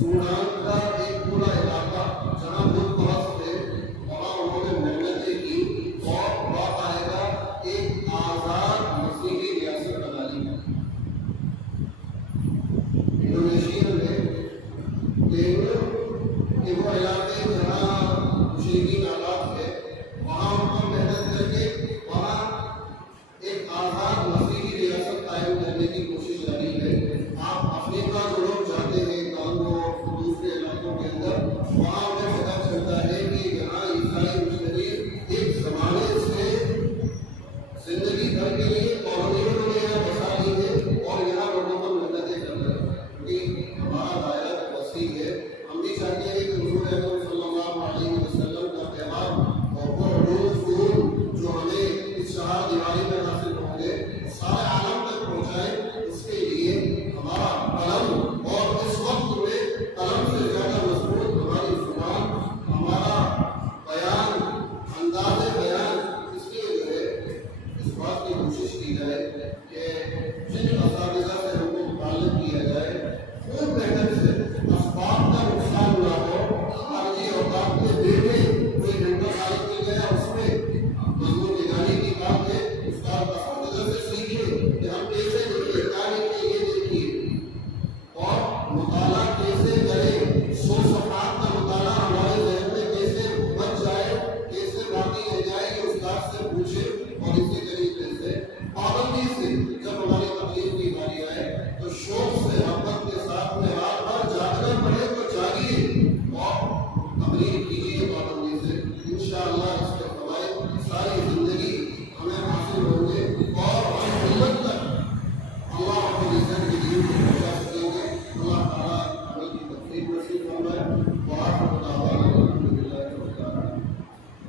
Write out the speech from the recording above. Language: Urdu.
سوڈان کا ایک پورا علاقہ جہاں لوگ بہت تھے، وہاں انہوں نے محنتیں کی اور باقاعدہ ایک آزاد مسیحی ریاست بنا لی ہے انڈونیشیا میں۔ لیکن کہ وہ علاقے جہاں مشرقین آباد تھے، وہاں ان کو محنت کر کے وہاں ایک آزاد مسیحی ریاست قائم کرنے کی کوشش جاری ہے۔ آپ افریقہ جو لوگ جاتے ہیں کانگو اور دوسرے علاقوں کے اندر، وہاں ہمیں پتہ چلتا ہے کہ یہاں عیسائی مشنری ایک زمانے سے زندگی بھر کے لیے کالونیوں میں یہاں بسا لی ہے اور یہاں لوگوں کو محنتیں کر رہے ہیں، کیونکہ ہمارا دائرہ وسیع ہے۔ ہم بھی چاہتے ہیں کہ حضور